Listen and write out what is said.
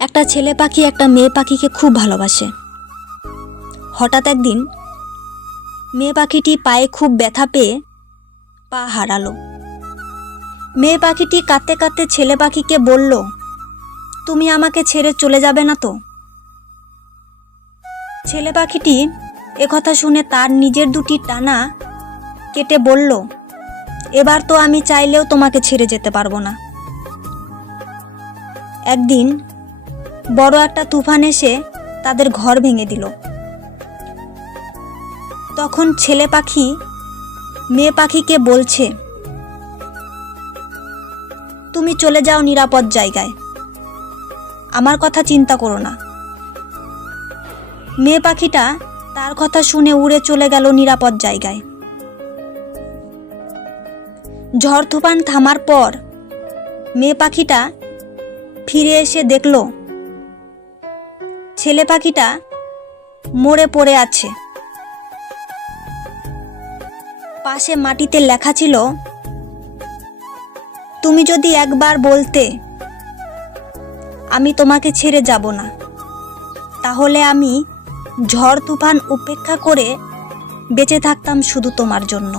একটা ছেলে পাখি একটা মেয়ে পাখিকে খুব ভালোবাসে। হঠাৎ একদিন মেয়ে পাখিটি পায়ে খুব ব্যথা পেয়ে পা হারালো। মেয়ে পাখিটি কাঁদতে কাঁদতে ছেলে পাখিকে বলল, তুমি আমাকে ছেড়ে চলে যাবে না তো? ছেলে পাখিটি একথা শুনে তার নিজের দুটি টানা কেটে বলল, এবার তো আমি চাইলেও তোমাকে ছেড়ে যেতে পারবো না। একদিন বড় একটা তুফান এসে তাদের ঘর ভেঙে দিল। তখন ছেলে পাখি মেয়ে পাখিকে বলছে, তুমি চলে যাও নিরাপদ জায়গায়, আমার কথা চিন্তা করো না। মেয়ে পাখিটা তার কথা শুনে উড়ে চলে গেল নিরাপদ জায়গায়। ঝড় তুফান থামার পর মেয়ে পাখিটা ফিরে এসে দেখল ছেলে পাখিটা মরে পড়ে আছে। পাশে মাটিতে লেখা ছিল, তুমি যদি একবার বলতে আমি তোমাকে ছেড়ে যাব না, তাহলে আমি ঝড় তুফান উপেক্ষা করে বেঁচে থাকতাম শুধু তোমার জন্য।